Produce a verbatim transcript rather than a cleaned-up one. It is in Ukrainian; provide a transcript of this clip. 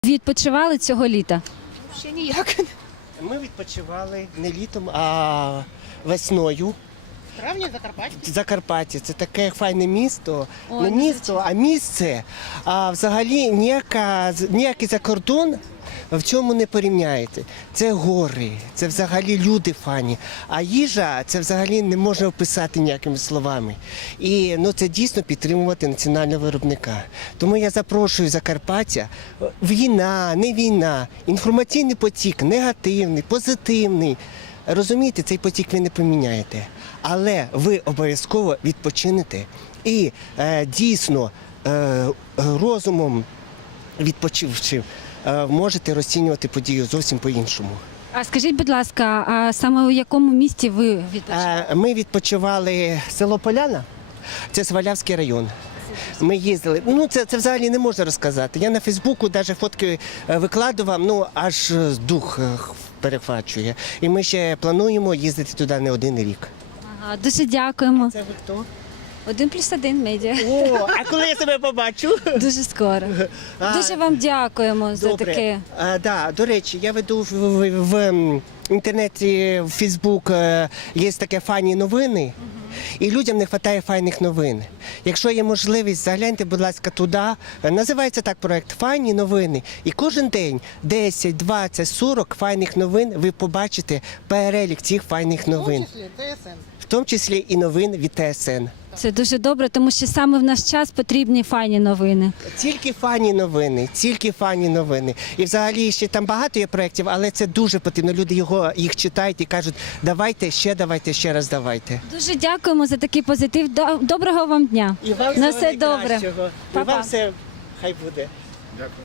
Відпочивали цього літа? Ще ніяк. Ми відпочивали не літом, а весною. Травні Закарпаття. Закарпаття це таке файне місто. Ой, Не дуже місто, а місце. А взагалі ніяка, ніякий закордон в чому не порівняєте. Це гори, це взагалі люди файні. А їжа це взагалі не можна описати ніякими словами. І ну, це дійсно підтримувати національного виробника. Тому я запрошую Закарпаття. Війна, не війна, інформаційний потік негативний, позитивний. Розумієте, цей потік ви не поміняєте, але ви обов'язково відпочинете і е, дійсно е, розумом відпочивши, е, можете розцінювати подію зовсім по-іншому. А скажіть, будь ласка, а саме у якому місті ви відпочивали? Е, ми відпочивали село Поляна, це Свалявський район. Ми їздили. Ну, це, це взагалі не можна розказати. Я на Фейсбуку навіть фотки е, викладував, ну аж дух е, перехвачує. І ми ще плануємо їздити туди не один рік. Ага, дуже дякуємо. Це ви хто? Один плюс один медіа. О, а коли я себе побачу? Дуже скоро. А, Дуже вам дякуємо за добре. таке. А, да, до речі, я веду в, в, в, в інтернеті, в Фейсбук е, є таке файні новини. І людям не вистачає файних новин. Якщо є можливість, загляньте, будь ласка, туди. Називається так проект «Файні новини». І кожен день десять, двадцять, сорок файних новин ви побачите перелік цих файних новин. В тому числі ТСН. В тому числі і новин від Т С Н. Це дуже добре, тому що саме в наш час потрібні файні новини. Тільки файні новини, тільки файні новини. І взагалі ще там багато є проєктів, але це дуже потрібно. Люди його, їх читають і кажуть, давайте ще, давайте ще раз, давайте. Дуже дякуємо за такий позитив. До- Доброго вам дня. І вам На всього все добре. найкращого. І Па-па. вам все хай буде.